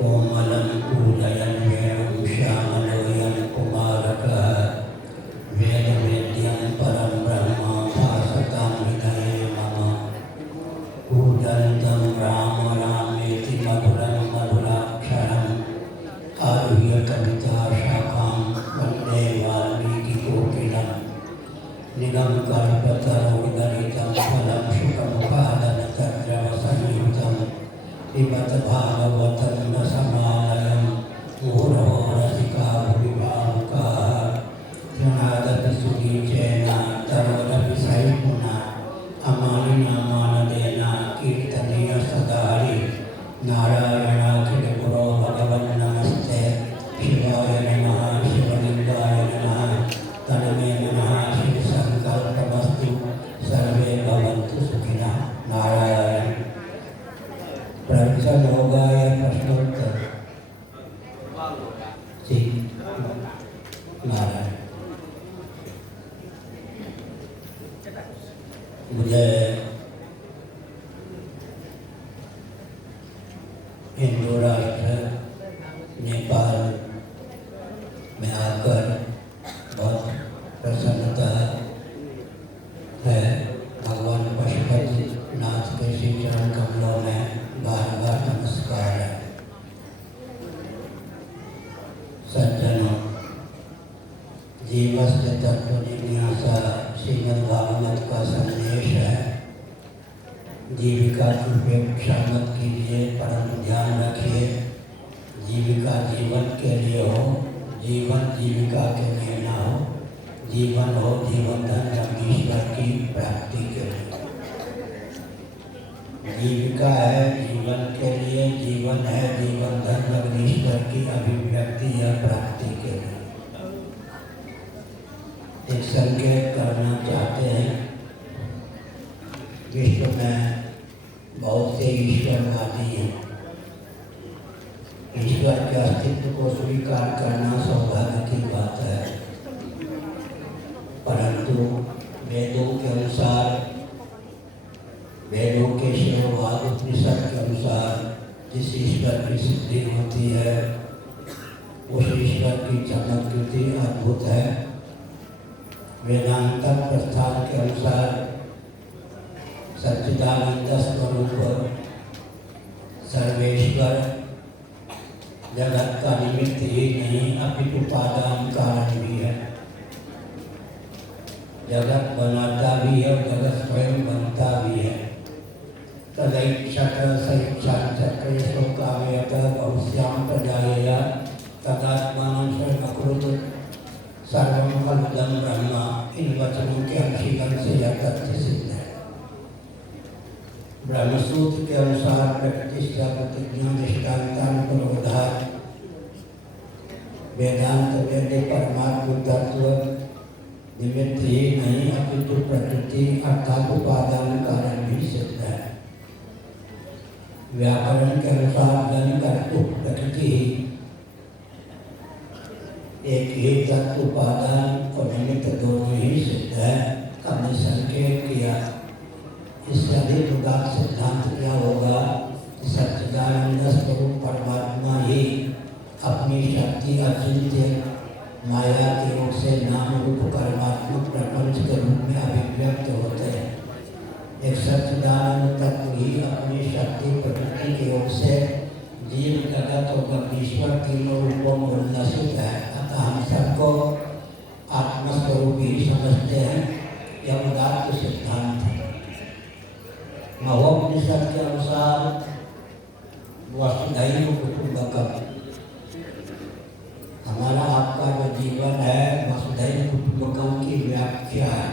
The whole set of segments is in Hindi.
कोमलं पूजयन् वेणुं श्यामलोऽयं कुमारकः वेदवेद्यं परं ब्रह्म भासतां हृदये मम कूजन्तं राम रामेति मधुरं मधुराक्षरम् आरुह्य कविताशाखां वन्दे वाल्मीकिकोकिलं निगमकल्पतरोर्गलितं फलं शुकमुखादनचन्द्रवसंयुतं पिबत भागवतं रसमालयं मुहुरहो रसिका भुवि भावुकाः शृणुयादपि सुगीचेन तरोरपि सैपुना अमानिना मानदेन कीर्तनीय सदा हरि नारायणाखिलगुरो भगवन् नमस्ते शिवाय नमः शिवलिंगाय नमः तन्मे नमः श्रीसंकल्पमस्तु सर्वे भवन्तु सुखिनः नारायण। प्रवचन होगा या प्रश्नोत्तर? नारायण। मुझे हिंदू राष्ट्र नेपाल में आकर बहुत प्रसन्नता है। भगवान पशुपतिनाथ के श्री चरण कमलों में बार बार नमस्कार है। सज्जनों, जीवस्य तत्व जिज्ञासा श्रीमद्भागवत का संदेश है। जीविका की उपेक्षा मत कीजिए, परंतु ध्यान रखिए जीविका जीवन के लिए हो, जीवन जीविका के लिए ना हो। जीवन हो जीवन धन ईश्वर की प्राप्ति के लिए। जीविका है जीवन के लिए, जीवन है जीवन धन ईश्वर की अभिव्यक्ति या प्राप्ति के लिए। एक संकेत करना चाहते हैं। विश्व में बहुत से ईश्वरवादी हैं। ईश्वर के अस्तित्व को स्वीकार करना सौभाग्य की बात है, परंतु वेदों के अनुसार, वेदों के शिववाद उपनिषद के अनुसार जिस ईश्वर की सिद्धि होती है उस ईश्वर की चमत्कृति अद्भुत है। वेदांत प्रस्थान के अनुसार सच्चिदानंद स्वरूप सर्वेश्वर जगत का निमित्त ही नहीं अपितु उपादान कारण भी है। जगत बनाता भी है, जगत स्वयं बनता भी है। तदैक्षत सैक्षाचक्रेषु कामयत बहुश्यां प्रजायया तदात्मानं स्वयमकुरुत सर्वं खलुदं ब्रह्म। इन वचनों के अंशीकरण से यह तथ्य सिद्ध है। ब्रह्मसूत्र के अनुसार प्रकृति प्रतिज्ञा दृष्टान्तानुपरोधात् वेदांत वेद परमात्म तत्व निमित्त ही नहीं अपितु प्रकृति अर्थात उपादान कारण भी सिद्ध है। व्याकरण के अनुसार जन कर्तु प्रकृति ही एक ही तत्व उपादान और निमित्त दोनों ही सिद्ध है। हमने संकेत किया। इससे अधिक उदार सिद्धांत क्या होगा? सच्चिदानंद स्वरूप परमात्मा ही अपनी शक्ति अचिंत्य माया के रूप से नाम रूप कर्मात्मक प्रपंच के रूप में अभिव्यक्त होते हैं। एक सच्चिदानंद तत्व ही अपनी शक्ति प्रकृति के रूप से जीव जगत और ईश्वर तीनों रूपों में उल्लसित है। अतः हम सबको आत्मस्वरूप ही समझते हैं। यह उदात्त सिद्धांत है। महोपनिषद के अनुसार वसुधैव कुटुम्बकम, हमारा आपका जो जीवन है वसुधैव कुटुम्बकम की व्याख्या है।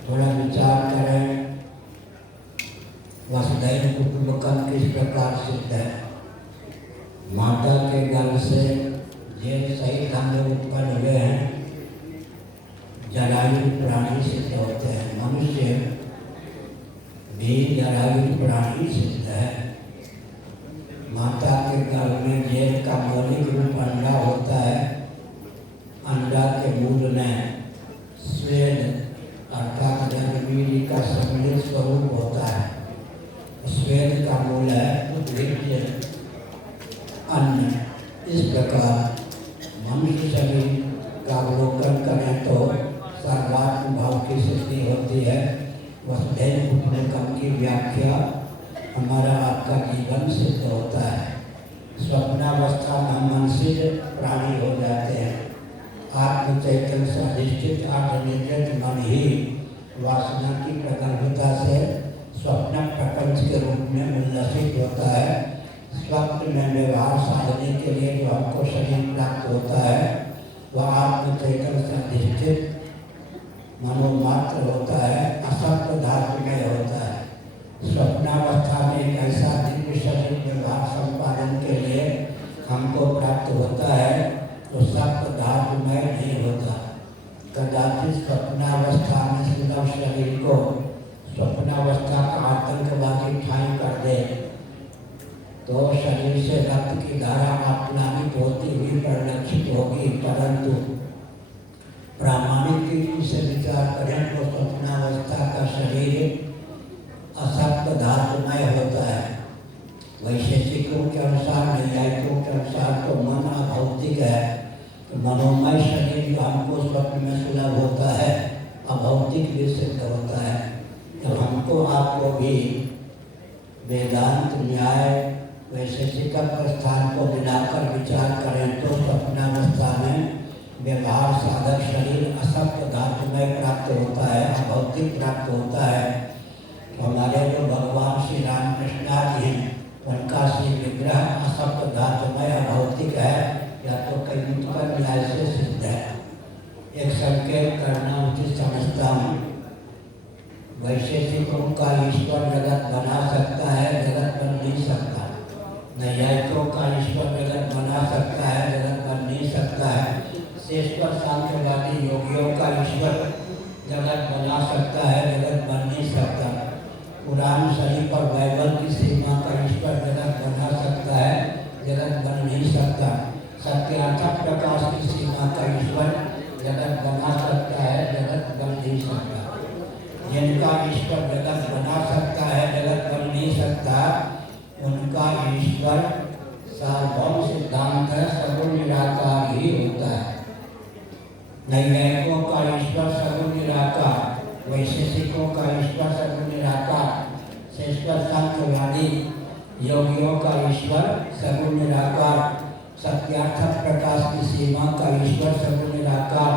थोड़ा विचार करें, वसुधैव कुटुम्बकम किस प्रकार सिद्ध है? माता के गर्भ से जेठ सहित हम लोग उत्पन्न हुए हैं। जरायु प्राणी सिद्ध होते हैं। मनुष्य भी जरायु प्राणी सिद्ध है। माता के गर्भ में जेठ का मौलिक रूप अंडा होता है। अंडा के मूल में स्वेद अर्थात जन्मवीर का सम्मिलित स्वरूप होता है। स्वेद का मूल है उद्भिज्य प्रकार मनुष्य शरीर का अवलोकन करें तो सर्वात्म भाव की सिद्धि होती है। वसुधैव कुटुम्बकम की व्याख्या हमारा आपका जीवन सिद्ध होता है। स्वप्नावस्था में हम मनसिज प्राणी हो जाते हैं। आत्म चैतन्य से अधिष्ठित आत्मनिर्मित मन ही वासना की प्रगल्भता से स्वप्न प्रपंच के रूप में उल्लसित होता है। स्वप्न में व्यवहार साधने के लिए जो हमको शरीर प्राप्त होता है वह आत्म चैतन्य से अधिष्ठित मनोमात्र होता है, असत्य धातुमय होता है। स्वप्नावस्था में एक ऐसा दिव्य शरीर व्यवहार संपादन के लिए हमको प्राप्त होता है तो सत्य धातुमय नहीं होता। कदाचित स्वप्नावस्था में सुलभ शरीर को स्वप्नावस्था का आतंकवादी ठाई कर दे तो शरीर से रक्त की धारा अपलानित होती हुई परिलक्षित होगी, परंतु प्रामाणिक रीति से विचार करें तो स्वप्नावस्था का शरीर असत्य धातुमय होता है। वैशेषिकों के अनुसार, नैयायिकों के अनुसार तो मन अभौतिक है, तो मनोमय शरीर जो हमको स्वप्न में सुलभ होता है अभौतिक भी सिद्ध होता है। जब हमको आपको भी वेदांत न्याय वैशेषिक प्रस्थान को मिलाकर विचार करें तो स्वप्नावस्था में व्यवहार साधक शरीर असत्य धातुमय प्राप्त होता है, अभौतिक प्राप्त होता है। तो हमारे जो भगवान श्री रामकृष्ण जी हैं उनका श्री विग्रह असत्य धातुमय अभौतिक है, या तो कई मुतकर न्याय से सिद्ध है। एक संकेत करना उचित समझता हूँ। वैशेषिकों का ईश्वर जगत बना सकता है, जगत बन नहीं सकता। नैयायिकों का ईश्वर जगत बना सकता है, जगत बन नहीं सकता है। शेषवर सांख्यवादी योगियों का ईश्वर जगत बना सकता है, जगत बन नहीं सकता। कुरान शरीफ और बाइबल की सीमा का ईश्वर जगत बना सकता है, जगत बन नहीं सकता। सत्यार्थक प्रकाश की सीमा का ईश्वर जगत बना सकता है, जगत बन नहीं सकता। जिनका ईश्वर जगत बना सकता है, जगत बन नहीं सकता, उनका ईश्वर सार्वभौम सिद्धांत है, सगुण निराकार ही होता है। नैयायिकों का ईश्वर सगुण निराकार, वैशेषिकों का ईश्वर सगुण निराकार, शेषवर सांख्यवादी योगियों का ईश्वर सगुण निराकार, सत्यार्थक प्रकाश की सीमा का ईश्वर सगुण निराकार।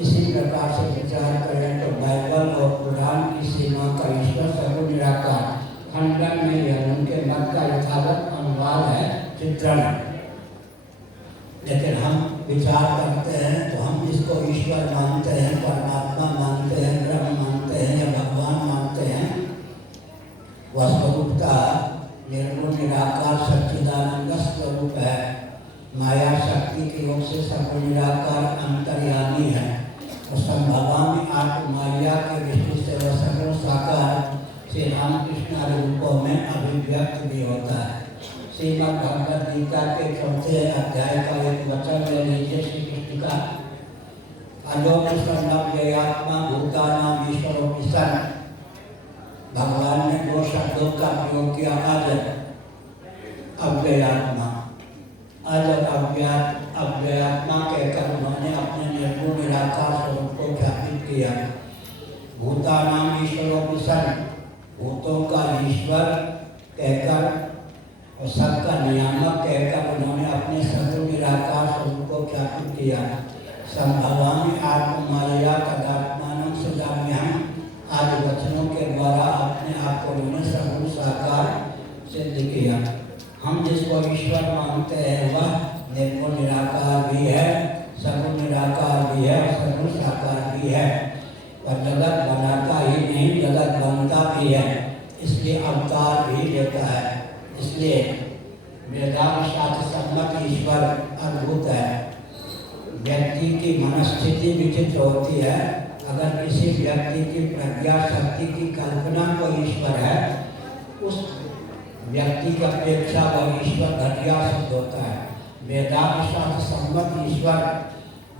इसी प्रकार से विचार करें तो बाइबल और कुरान की सीमा का ईश्वर सगुण निराकार। खंडन में यह उनके मत का यथावत अनुवाद है, चित्रण। लेकिन हम विचार करते हैं तो हम जिसको ईश्वर मानते हैं, परमात्मा मानते हैं, ब्रह्म मानते हैं या भगवान मानते हैं, वह स्वरूपता निर्गुण निराकार सच्चिदानंद स्वरूप है। माया शक्ति के योग से सगुण निराकार अंतर्यामी है। और संभवामी आत्म माया के दृष्टि से वह सगुण साकार श्री रामकृष्ण रूपों में अभिव्यक्त भी होता है। श्रीमद् भगवद गीता के 4 अध्याय का एक वचन ले लीजिए। श्री कृष्ण का अव्ययात्मा भूतानां ईश्वरोऽपि सन्। भगवान ने 2 शब्दों का प्रयोग किया, अज अव्ययात्मा। अज अव्ययात्मा कहकर उन्होंने अपने निर्गुण निराकार स्वरूप को ख्यापित किया। भूतानां ईश्वरोऽपि सन्, भूतों का ईश्वर कहकर और सबका नियामक कहकर उन्होंने अपने सगुण निराकार स्वरूप को ख्यापित किया। संभवामि आत्ममाया तदात्मानं सृजाम्यहम्। आज वचनों के द्वारा अपने आप को उन्होंने सगुण साकार सिद्ध किया। हम जिसको ईश्वर मानते हैं वह निर्गुण निराकार भी है, सगुण निराकार भी है और सगुण साकार भी है। और जगत बनाता ही नहीं, जगत बनता भी है, इसलिए अवतार भी लेता है। इसलिए वेदांत शास्त्र सम्मत ईश्वर अद्भुत है। व्यक्ति की मनस्थिति विचित्र होती है। अगर किसी व्यक्ति की प्रज्ञा शक्ति की कल्पना को ईश्वर है, उस व्यक्ति की अपेक्षा वह ईश्वर घटिया सिद्ध होता है। वेदांत शास्त्र सम्मत ईश्वर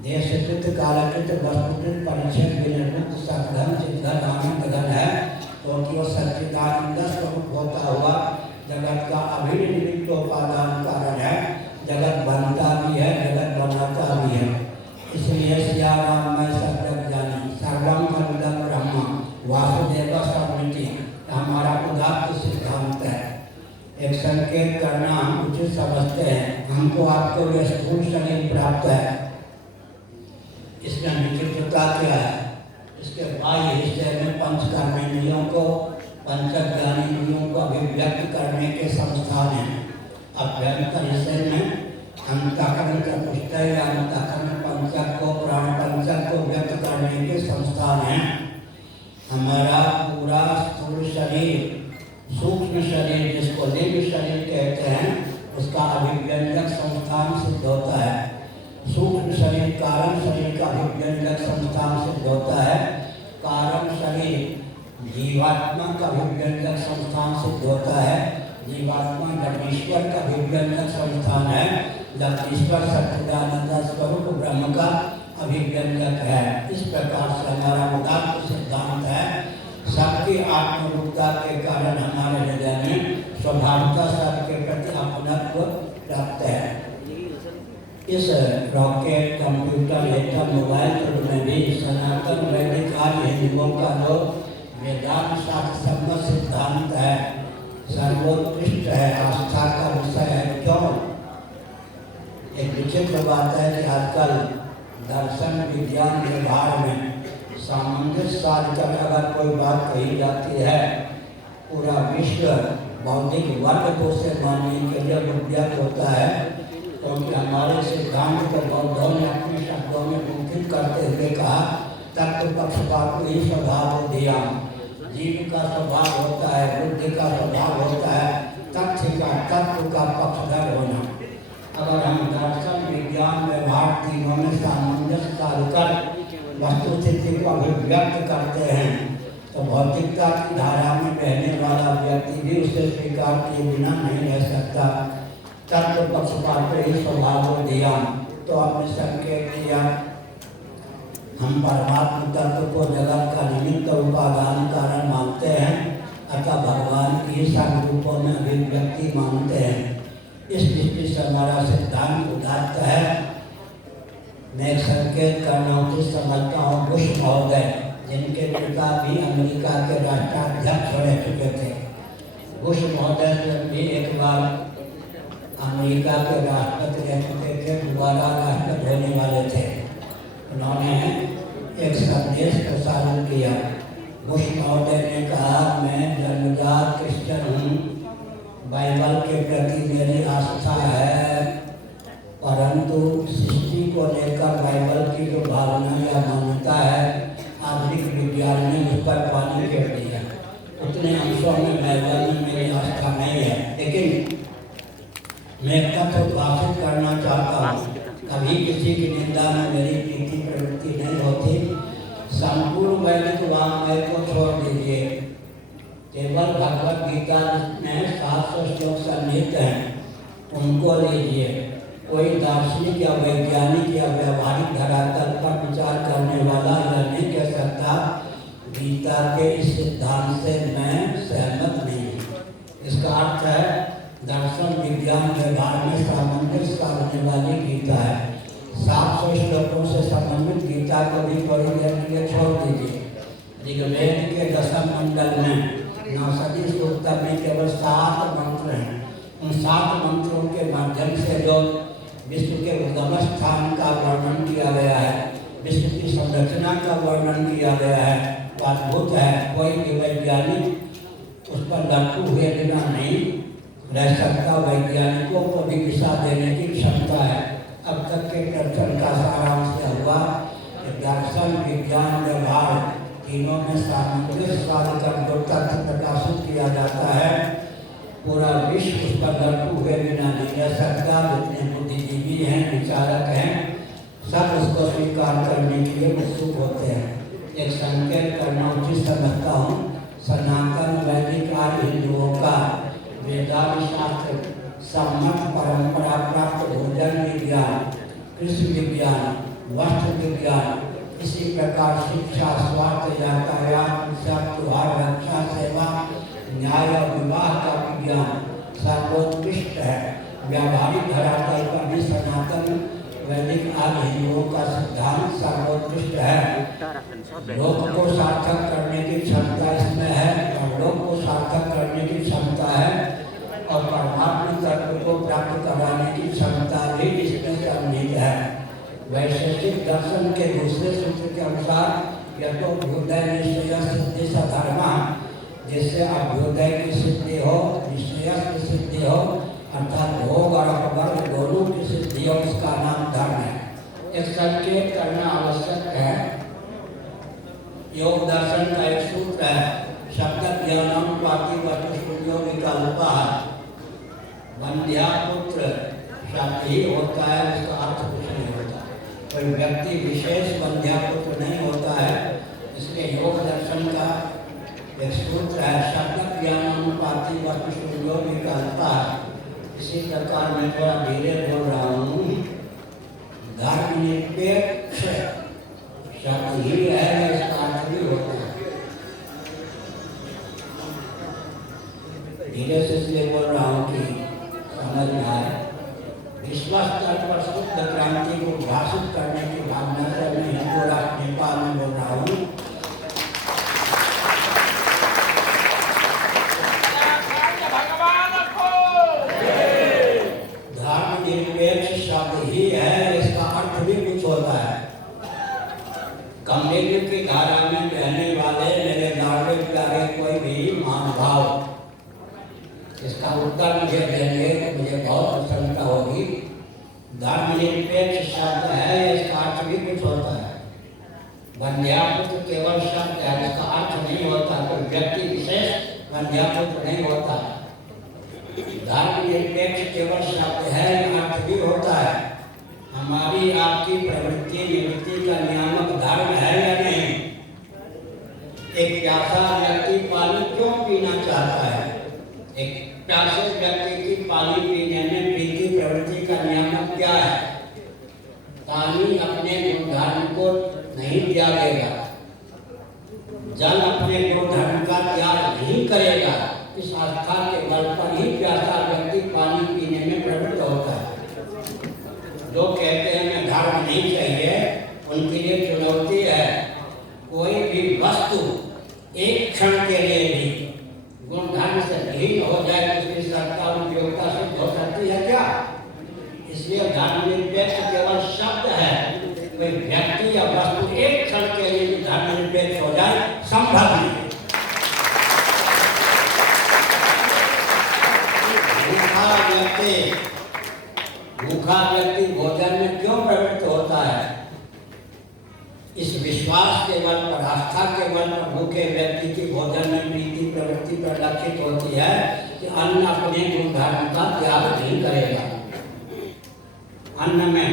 देशकृत कालकृत वस्तुकृत परिचय विनिर्मुक्त सद्घन चिद्घन आनंद घन है, क्योंकि वह सच्चिदानंद स्वरूप होता हुआ जगत का अभिनिमित्त उपादान कारण है। जगत बनता एक संकेत करना हम उचित समझते हैं। हमको आपको यह स्थूल शरीर प्राप्त है, इसमें विचित्रता क्या है? इसके बाह्य हिस्से में पंचकर्मेंद्रियों को, पंचज्ञानेंद्रियों को अभिव्यक्त करने के संस्थान हैं। अभ्यंतर हिस्से में अंतःकरण चतुष्टय या अंतःकरण पंचक को, प्राण पंचक को व्यक्त करने के संस्थान हैं। हमारा पूरा स्थूल शरीर, सूक्ष्म शरीर जिसको लिंग शरीर कहते हैं, उसका अभिव्यंजक संस्थान सिद्ध होता है। सूक्ष्म शरीर कारण शरीर का अभिव्यंजक संस्थान सिद्ध होता है। कारण शरीर जीवात्मा का अभिव्यंजक संस्थान सिद्ध होता है। जीवात्मा जब ईश्वर का अभिव्यंजक संस्थान है, जब ईश्वर सच्चिदानंद स्वरूप ब्रह्म का अभिव्यंजक है। इस प्रकार से हमारा उदात्त सिद्धांत है, सबकी आत्मरूपता के कारण हमारे हृदय में स्वभावता सबके प्रति अपनत्व प्राप्त है। इस रॉकेट, कंप्यूटर, लेटर, मोबाइल युग में भी सनातन वैदिक आर्य हिंदुओं का जो वेदांत शास्त्र सम्मत सिद्धांत है, सर्वोत्कृष्ट है, आस्था का विषय है। क्यों? एक विचित्र बात है कि आजकल दर्शन विज्ञान व्यवहार में सामंजस्य साधकर अगर कोई बात कही जाती है, पूरा विश्व बौद्धिक वर्ग को उसे मानने के लिए उद्यत होता है, क्योंकि हमारे सिद्धांत को बौद्धों ने अपने शब्दों में मुद्रित करते हुए कहा, तत्व पक्षपात को ही स्वभाव दिया। जीव का स्वभाव होता है, बुद्धि का स्वभाव होता है तथ्य का, तत्व का पक्षधर होना। अगर हम दर्शन विज्ञान व्यवहार तीनों में सामंजस्य डालकर वस्तु स्थिति को अभिव्यक्त करते हैं, तो भौतिकता की धारा में बहने वाला व्यक्ति भी उसे स्वीकार किए बिना नहीं रह सकता। तत्व पक्षपात को ही स्वभाव दिया, तो आपने संकेत किया हम परमात्मा तत्व को जगत का निमित्त उपादान कारण मानते हैं, अतः भगवान की सब रूपों में अभिव्यक्ति मानते हैं। इस दृष्टि से हमारा सिद्धांत उदात्त है। मैं एक संकेत करना उचित समझता हूँ। बुश महोदय, जिनके पिता भी अमेरिका के राष्ट्राध्यक्ष रह चुके थे, बुश महोदय भी एक बार अमेरिका के राष्ट्रपति रह चुके थे, दोबारा राष्ट्रपति होने वाले थे। उन्होंने एक संदेश प्रसारण किया। बुश महोदय ने कहा, मैं जन्मजात क्रिश्चियन हूँ, बाइबल के प्रति मेरी आस्था है, परंतु सृष्टि को लेकर बाइबल की जो भावना या मान्यता है, आधुनिक विज्ञान ने उस पर पानी फेर दिया। उतने अंशों में बाइबल में मेरी आस्था नहीं है। लेकिन मैं तथ्य उद्भाषित करना चाहता हूँ, कभी किसी की निंदा में मेरी प्रीति प्रवृत्ति नहीं होती। संपूर्ण वैदिक वाङ्मय को छोड़ दीजिए, केवल भगवत गीता में 700 श्लोक सन्निहित हैं, उनको लीजिए। कोई दार्शनिक या वैज्ञानिक या व्यवहारिक धरातल पर विचार करने वाला यह नहीं कह सकता गीता के इस सिद्धांत से मैं सहमत नहीं हूँ। इसका अर्थ है दर्शन विज्ञान व्यवहार में सामंजस्य साधने वाली गीता है। 700 श्लोकों से संबंधित गीता को भी थोड़ी देर के लिए छोड़ दीजिए। ऋग्वेद के दशम मंडल में 9 सूक्तम में केवल 7 मंत्र हैं। उन 7 मंत्रों के माध्यम से जो विश्व के उद्गम स्थान का वर्णन किया गया है, विश्व की संरचना का वर्णन किया गया है, अद्भुत है। कोई भी वैज्ञानिक उस पर लटू हुए बिना नहीं रह सकता। वैज्ञानिकों को भी दिशा देने की क्षमता है। अब तक के प्रवचन का सारांश हुआ कि दर्शन विज्ञान व्यवहार तीनों में सामंजस्य साधकर जो तथ्य प्रकाशित किया जाता है, पूरा विश्व उस पर लटू हुए बिना नहीं रह सकता। जितने बुद्धिजीवी हैं, विचारक हैं, सब उसको स्वीकार करने के लिए उत्सुक होते हैं। एक संकेत करना उचित समझता हूँ, सनातन वैदिक आर्य हिंदुओं का वेदांत शास्त्र सम्मत परंपरा प्राप्त भोजन विज्ञान, कृषि विज्ञान, वस्त्र विज्ञान, इसी प्रकार शिक्षा, स्वास्थ्य, यातायात, त्योहार, रक्षा, सेवा, न्याय और विवाह का विज्ञान सर्वोत्कृष्ट है। व्यावहारिक धरातल पर भी सनातन वैदिक आर्य हिंदुओं का सिद्धांत सर्वोत्कृष्ट है। लोक को सार्थक करने की क्षमता इसमें है और लोक को सार्थक करने की क्षमता है और परमात्मा तत्व को प्राप्त कराने की क्षमता भी इसमें सम्मिलित है। वैशेषिक दर्शन के दूसरे सूत्र के अनुसार यह तो अभ्युदय निश्चय सिद्धि धर्म, जिससे अभ्युदय की सिद्धि हो, निश्चय की सिद्धि हो, अर्थात भोग और अपवर्ग दोनों की सिद्धि हो, उसका नाम धर्म है। एक संकेत करना आवश्यक है। योग दर्शन का एक सूत्र है, शब्द ज्ञानम पातिवत्यो विकल्पा, बंध्या पुत्र शब्द ही होता है, उसका अर्थ कुछ नहीं होता। कोई व्यक्ति विशेष बंध्या पुत्र नहीं होता है। इसलिए योग दर्शन का एक सूत्र है, शब्द ज्ञानम पातिवत्यो विकल्पा। इसी प्रकार मैं थोड़ा धीरे बोल रहा हूँ। धर्मनिरपेक्ष शब्द ही है, इसका अर्थ भी होता है। धीरे से इसलिए बोल रहा हूँ कि समझ में आए। विश्व स्तर पर शुद्ध क्रांति को भाषित करने की भावना से मैं हिंदू राष्ट्र नेपाल में बोल रहा हूँ। शब्द ही है, इसका अर्थ भी कुछ होता है। कमलेश्वर की धारा में रहने वाले मेरे लाडले प्यारे कोई भी महानुभाव इसका उत्तर मुझे देंगे तो मुझे बहुत प्रसन्नता होगी। धर्मनिरपेक्ष शब्द है, इसका अर्थ भी कुछ होता है। बंध्यापुत्र केवल शब्द है, इसका अर्थ नहीं होता। कोई व्यक्ति विशेष बंध्यापुत्र नहीं होता। धर्मनिरपेक्ष केवल शब्द है, अर्थ भी होता है। हमारी आपकी प्रवृत्ति निवृत्ति का नियामक धर्म है या नहीं? एक प्यासा व्यक्ति पानी क्यों पीना चाहता है? एक प्यासे व्यक्ति की पानी पीने में प्रीति प्रवृत्ति का नियामक क्या है? पानी अपने गुणधर्म को नहीं त्यागेगा, जल अपने गुणधर्म का त्याग नहीं करेगा। इस आस्था के बल पर ही प्यासा व्यक्ति पानी पीने में प्रवृत्त होता है। जो कहते हैं हमें धर्म नहीं चाहिए, उनके लिए चुनौती है। कोई भी वस्तु एक क्षण के लिए भी गुणधर्म से विहीन हो जाए तो उसकी सत्ता उपयोगिता सिद्ध हो सकती है क्या? इसलिए धर्मनिरपेक्ष केवल शब्द है। कोई व्यक्ति या वस्तु एक क्षण के लिए भी धर्मनिरपेक्ष हो जाए संभव नहीं। भूखा व्यक्ति भोजन में क्यों प्रवृत्त होता है? इस विश्वास के बल पर, आस्था के बल पर भूखे व्यक्ति की भोजन में प्रीति प्रवृत्ति परिलक्षित होती है कि अन्न अपने गुणधर्म का त्याग नहीं करेगा। अन्न में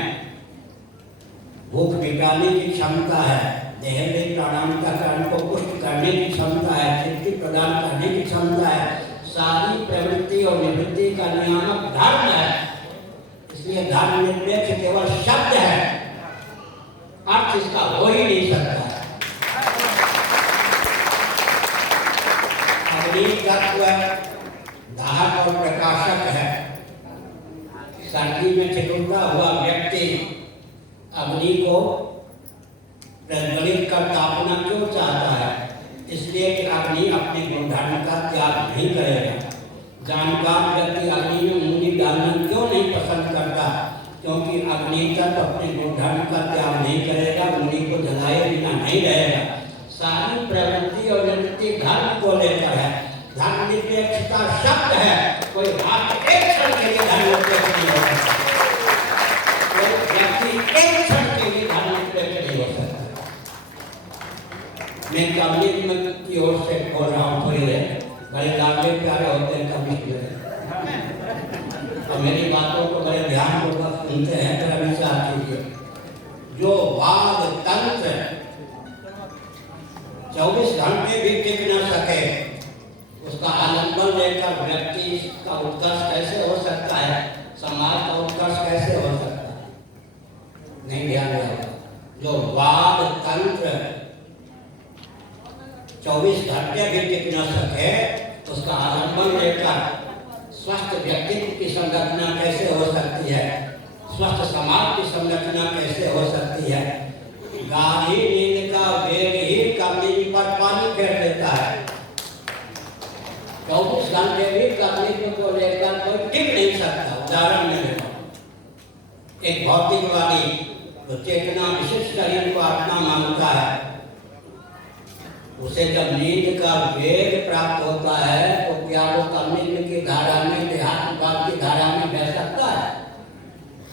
भूख मिटाने की क्षमता है, देह में प्राणांत कर्ण को पुष्ट करने की क्षमता है, तृप्ति प्रदान करने की क्षमता है। सारी प्रवृत्ति और निवृत्ति का नियामक धर्म है। इसलिए धर्मनिरपेक्ष केवल शब्द है, अर्थ इसका हो ही नहीं सकता। अग्नि तत्व दाहक और प्रकाशक है। सर्दी में ठिठुरता हुआ व्यक्ति अग्नि को प्रज्वलित कर तापना क्यों चाहता है? इसलिए कि अग्नि अपने गुणधर्म का त्याग नहीं करेगा। जानकार व्यक्ति अग्नि में मूली डालना क्यों नहीं पसंद करता? क्योंकि अग्नि तक अपने गुणधर्म का त्याग नहीं करेगा, मूली को जलाए बिना नहीं रहेगा। सारी प्रवृत्ति और निवृत्ति धर्म को लेकर है। धर्मनिरपेक्षता शब्द है, कोई राष्ट्र एक क्षण के लिए धर्मनिरपेक्ष नहीं हो सकता। कोई व्यक्ति एक क्षण के लिए धर्मनिरपेक्ष नहीं हो सकता। मैं कम्युनिज्म की ओर से बोल रहा हूँ थोड़ी देर। बड़े लाडले प्यारे होते हैं कम्युनिस्ट, और मेरी बातों को बड़े ध्यानपूर्वक सुनते हैं। मेरा विचार कीजिए, जो वाद तंत्र 24 घंटे भी टिक न सके, उसका आलंबन लेकर व्यक्ति का उत्कर्ष कैसे हो सकता है? समाज का उत्कर्ष कैसे हो सकता है? नहीं ध्यान देगा। जो वाद तंत्र 24 घंटे भी टिक न सके, उसका आलंबन लेकर स्वस्थ व्यक्तित्व की संरचना कैसे हो सकती है? स्वस्थ समाज की संरचना कैसे हो सकती है? गाढ़ी नींद का वेग ही कमली पर पानी फेर देता है। 24 घंटे भी कमली को लेकर उदाहरण में देखो, एक भौतिकवादी जो चेतना विशिष्ट शरीर को आत्मा मानता है, उसे जब नींद का वेग प्राप्त होता है तो क्या वो कम्युनिज्म की धारा में, देहात्मवाद की धारा में बह सकता है?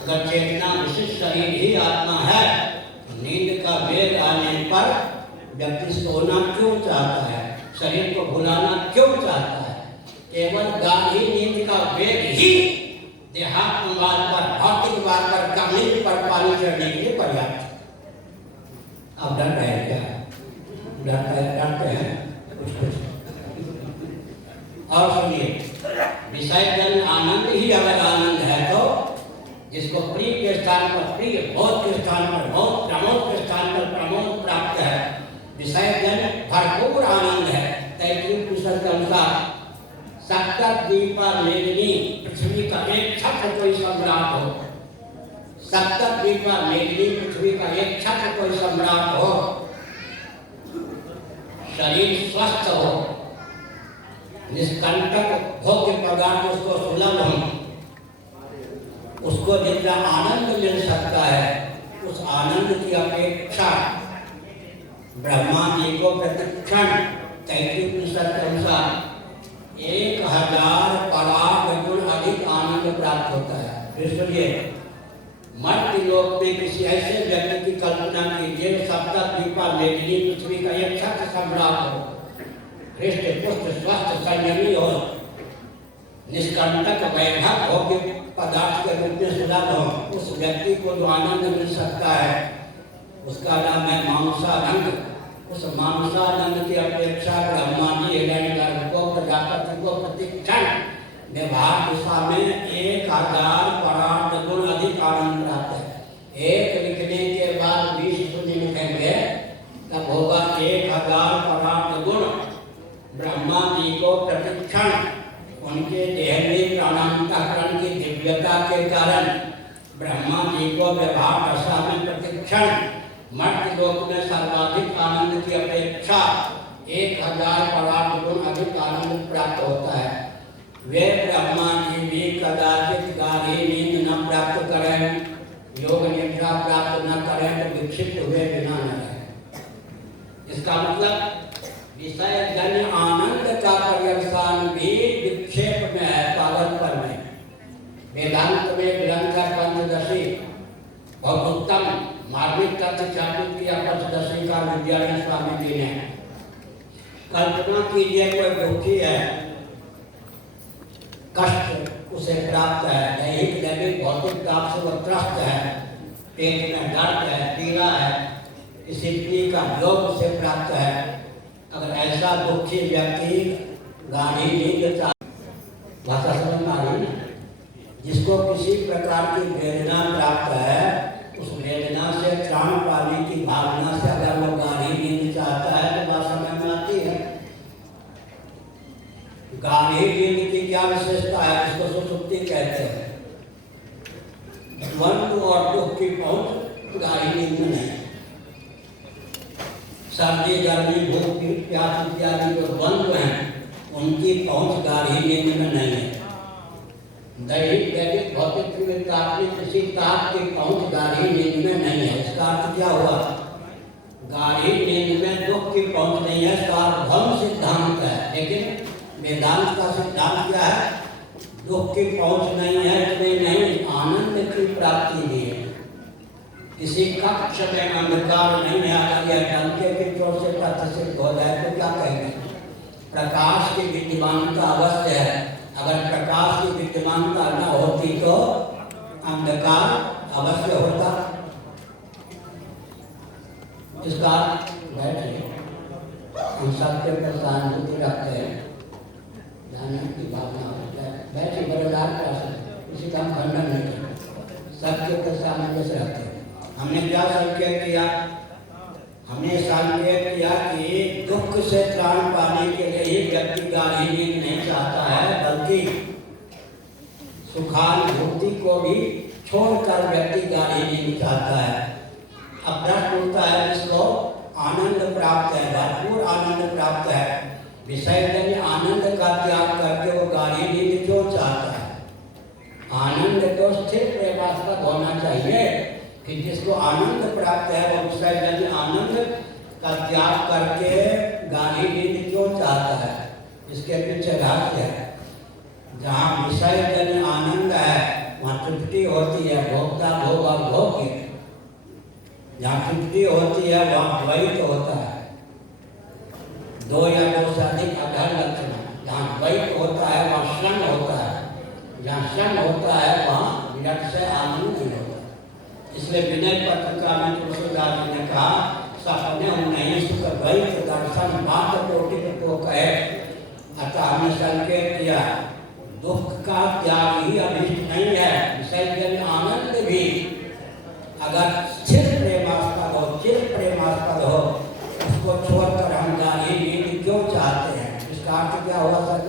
अगर चेतना विशिष्ट शरीर ही आत्मा है तो नींद का वेग आने पर व्यक्ति सोना क्यों चाहता है, शरीर को भुलाना क्यों चाहता है? केवल गाढ़ी नींद का वेग ही देहात्मवाद पर, भौतिकवाद पर, कम्युनिज्म पर पानी चढ़ने के लिए पर्याप्त है। अब डर रहे हैं क्या? डरते हैं कुछ। और सुनिए, विषय जन आनंद ही अगर आनंद है तो जिसको प्रिय के स्थान पर प्रिय, बोध के स्थान पर बोध, प्रमोद के स्थान पर प्रमोद प्राप्त है, विषय जन भरपूर आनंद है। तैतृक पुस्तक के अनुसार सप्तद्वीपा मेदिनी, पृथ्वी का एक छत्र कोई सम्राट हो, सप्तद्वीपा मेदिनी, पृथ्वी का एक छत्र कोई सम्राट हो, शरीर स्वस्थ हो, निष्कंटक भोग्य पदार्थ उसको सुलभ हो, उसको जितना आनंद मिल सकता है उस आनंद की अपेक्षा ब्रह्मा जी को प्रतिक्षण तैतृक पुस्तक के अनुसार 1000 पराग गुण अधिक आनंद प्राप्त होता है। इसलिए मर्त्य लोक में किसी ऐसे व्यक्ति की कल्पना कीजिए, सप्तद्वीपा मेदिनी, पृथ्वी का एक छत्र सम्राट हो, हृष्ट पुष्ट स्वस्थ संयमी हो, निष्कंटक वैभव भोग्य पदार्थ के रूप में सुलभ हो, उस व्यक्ति को जो आनंद मिल सकता है उसका नाम है मांसानंद। उस मांसानंद की अपेक्षा ब्रह्मा जी हिरण्यगर्भ को, प्रजापति को प्रतिक्षण व्यवहार दिशा में 1000 परार्थ गुण अधिक आनंद प्राप्त है। एक लिखने के बाद 20 शून्य लिखेंगे तब होगा 1000 परार्थ गुण। ब्रह्मा जी को प्रतिक्षण उनके देह में प्राणांतकरण की दिव्यता के कारण ब्रह्मा जी को व्यवहार दशा में प्रतिक्षण मर्त्य लोक में सर्वाधिक आनंद की अपेक्षा 1000 परार्थ गुण अधिक आनंद प्राप्त होता है। वे ब्रह्मा जी भी कदाचित गाढ़ी नींद न प्राप्त करें, योग निद्रा प्राप्त न करें तो विक्षिप्त हुए बिना न रहें। इसका मतलब विषय जन्य आनंद का पर्यवसान भी विक्षेप में है, पागलपन में। वेदांत में ग्रंथ पंचदशी बहुत उत्तम मार्मिक तत्व स्थापित किया पंचदशी का विद्यानंद स्वामी जी ने। कल्पना कीजिए कोई दुखी है, कष्ट उसे प्राप्त है, दैहिक दैविक भौतिक ताप से वह त्रस्त है, पेट में दर्द है, पीड़ा है, किसी चीज का योग उसे प्राप्त है। अगर ऐसा दुखी व्यक्ति गाढ़ी नींद भाषा समझ में आ रही है, जिसको किसी प्रकार की वेदना प्राप्त है, उस वेदना से त्राण पाने की भावना से अगर वो गाढ़ी नींद चाहता है तो बात समझ में आती है। गाढ़ी नींद की क्या विशेषता है, इसको सुषुप्ति कहते हैं। द्वंद्व और दुख की पहुंच गाढ़ी नींद में नहीं। सर्दी गर्मी भूख प्यास इत्यादि जो द्वंद्व हैं उनकी पहुंच गाढ़ी नींद में नहीं है। दैहिक दैविक भौतिक त्रिविधात्मिक किसी ताप की पहुंच गाढ़ी नींद में नहीं है। इसका अर्थ क्या हुआ? गाढ़ी नींद में दुख की पहुंच नहीं है, सार्वभौम सिद्धांत है। लेकिन वेदांत का सिद्धांत क्या है? दुख की पहुंच नहीं है, इसमें नहीं, आनंद की प्राप्ति भी है। किसी कक्ष में अंधकार नहीं है, अगर यह डंके की चोट से प्रतिष्ठित हो जाए तो क्या कहेंगे? प्रकाश की विद्यमानता अवश्य है। अगर प्रकाश की विद्यमानता न होती तो अंधकार अवश्य होता। इसका बैठिए, हम सबके ऊपर सहानुभूति रखते हैं, जानने की भावना होता है। बैठिए, बरदार कर सकते, किसी का हम खंडन नहीं करते, सबके ऊपर सामंजस्य रखते हैं। हमने क्या संकेत किया? हमने संकेत किया कि दुख से त्राण पाने के लिए ही व्यक्ति गाढ़ी नींद नहीं चाहता है, बल्कि सुखानुभूति को भी छोड़कर व्यक्ति गाढ़ी नींद चाहता है। अब प्रश्न उठता है, जिसको आनंद प्राप्त है, भरपूर आनंद प्राप्त है, विषय जन्य आनंद का त्याग करके वो गाढ़ी नींद क्यों चाहता है? आनंद आनंद तो स्थिर प्रेमास्पद होना चाहिए कि जिसको आनंद प्राप्त है वो विषय जन्य आनंद का त्याग करके गाढ़ी नींद क्यों चाहता है, इसके पीछे रहस्य है। जहाँ विषय जन्य आनंद है वहाँ तृप्ति होती है, भोक्ता भोग और भोग्य। जहाँ तृप्ति होती है वहाँ द्वैत होता है, दो या दो से अधिक आधार लक्षण। जहाँ द्वैत होता है वहाँ श्रम होता है, जहाँ श्रम होता है वहाँ विरक्त से आनंद नहीं होता। इसलिए विनय पत्रिका में तुलसीदास जी ने कहा सपने नहीं सुख द्वैत दर्शन बात कोटि को कहे। अतः हमने संकेत किया दुख का त्याग ही अभिष्ट नहीं है, विषय जन्य आनंद भी अगर स्थिर प्रेमास्पद हो, चिर प्रेमास्पद हो, उसको छोड़कर हम गाढ़ी नींद क्यों चाहते हैं। इसका अर्थ क्या हुआ सर?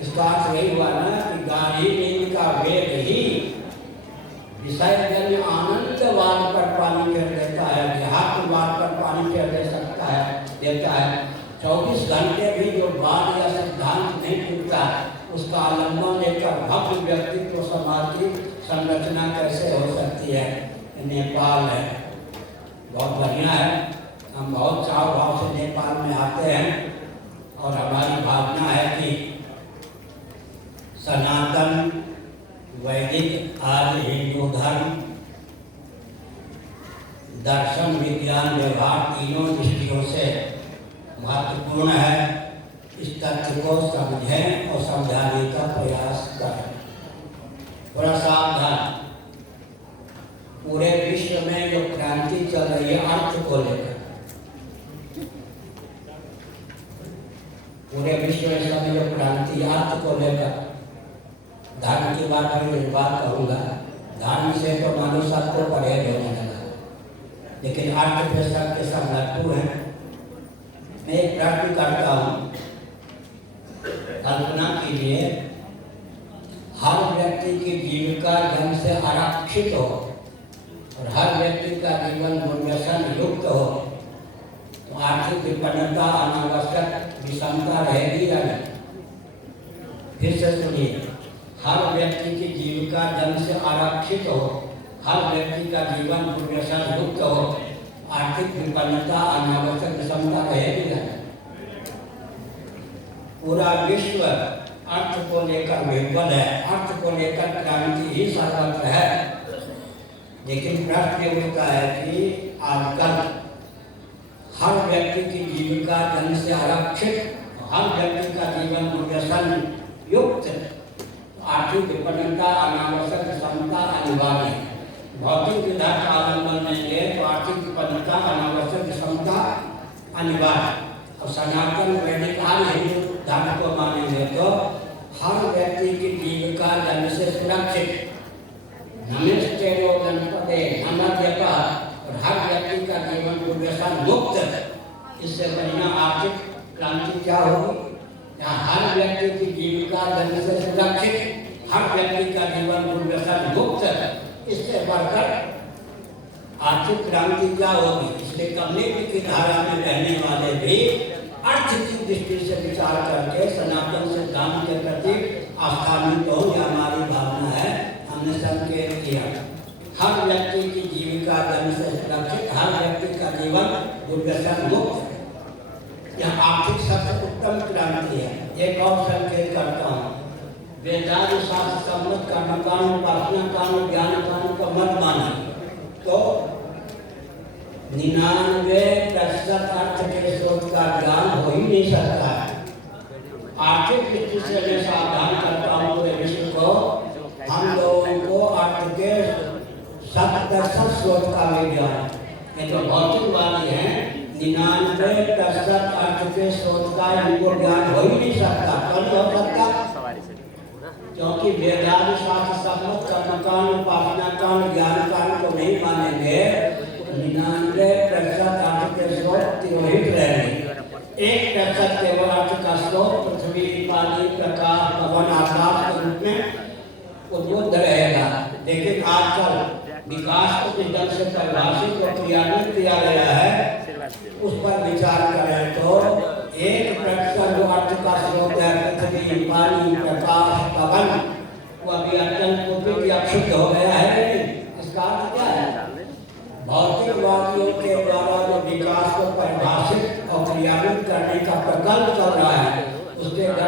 इसका अर्थ यही हुआ ना कि गाढ़ी नींद का वेग ही विषय जन्य आनंद वाद पर पानी फेर देता है, देहात्मवाद पर पानी फेर दे सकता है, देता है। 24 घंटे भी जो वाद या सिद्धांत नहीं टूटता उसका आलम्बन लेकर भव्य व्यक्तित्व समाज की संरचना कैसे हो सकती है। नेपाल है, बहुत बढ़िया है, हम बहुत चाव भाव से नेपाल में आते हैं और हमारी भावना है कि सनातन वैदिक आदि हिंदू धर्म दर्शन विज्ञान व्यवहार तीनों दृष्टियों से महत्वपूर्ण है। इस तथ्य को समझें और समझाने का प्रयास करें। थोड़ा सावधान, पूरे विश्व में जो क्रांति चल रही है अर्थ को लेकर, पूरे विश्व में सब जो क्रांति अर्थ को लेकर, धर्म की बात में एक बात कहूँगा, धर्म से तो मानो सबको परहेज होने लगा, लेकिन अर्थ पे सबके सब लट्टू हैं। मैं एक प्रश्न करता हूँ, कल्पना कीजिए हर व्यक्ति की जीविका जन्म से आरक्षित हो और हर व्यक्ति का जीवन मूल्यसन युक्त हो, तो आर्थिक विपन्नता अनावश्यक विषमता रहेगी या नहीं। फिर से सुनिए, हर व्यक्ति की जीविका जन्म से आरक्षित हो, हर व्यक्ति का जीवन मूल्यसन युक्त हो, आर्थिक विपन्नता अनावश्यक विषमता रहेगी या नहीं। पूरा विश्व अर्थ को लेकर विह्वल है, अर्थ को लेकर क्रांति ही सर्वत्र है। लेकिन प्रश्न ये उठता है कि आजकल हर व्यक्ति की जीविका जन्म से आरक्षित, हर व्यक्ति का जीवन मूल्यसन युक्त, आर्थिक विपन्नता अनावश्यक विषमता अनिवार्य है। भौतिक विधा का आलम्बन लेंगे तो आर्थिक विपन्नता अनावश्यक विषमता अनिवार्य। और सनातन वैदिक आदि हिंदू धर्म को मानेंगे तो हर व्यक्ति की जीविका जन्म से सुरक्षित, नमिष्टे जनपदे नमद्यपा, और हर व्यक्ति का जीवन मूल्यसन मुक्त। इससे बढ़िया आर्थिक क्रांति क्या होगी? यहाँ हर व्यक्ति की जीविका जन्म से सुरक्षित, हर व्यक्ति का जीवन मूल्यसन मुक्त, इससे बढ़कर आर्थिक क्रांति क्या होगी। इसलिए कम्युनिटी की धारा में रहने वाले भी अर्थ की दृष्टि से विचार करके सनातन सिद्धांत के प्रति आस्थान्वित हो, यह हमारी भावना है। हमने संकेत किया हर व्यक्ति की जीविका जन्म से सुरक्षित, हर व्यक्ति का जीवन दुर्व्यसन मुक्त, यह आर्थिक सबसे उत्तम क्रांति है। एक और संकेत करता हूँ, वेदांत शास्त्र सम्मत कर्म कांड, उपासना कांड, ज्ञान कांड का मत माना तो 99% अर्थ के स्रोत का ज्ञान हो ही नहीं सकता है। आर्थिक दृष्टि से मैं सावधान करता हूँ पूरे विश्व को, हम लोगों को अर्थ के 70% स्रोत का विज्ञान, ये तो भौतिकवादी हैं, 99% अर्थ के स्रोत का इनको ज्ञान हो ही नहीं सकता। कभी हो सकता क्योंकि वेदांत शास्त्र सम्मत कर्मकांड, उपासना कांड, ज्ञान कांड को नहीं मानेंगे, 99% अर्थ के स्रोत तिरोहित रहेंगे। 1% केवल अर्थ का स्रोत पृथ्वी, पानी, प्रकाश, पवन, आकाश के रूप में उद्बुद्ध रहेगा। लेकिन आजकल विकास को जिस ढंग से परिभाषित और क्रियान्वित किया गया है उस पर विचार करें तो 1% जो अर्थ का स्रोत है पृथ्वी, पानी, प्रकाश, पवन, वो अभी अत्यंत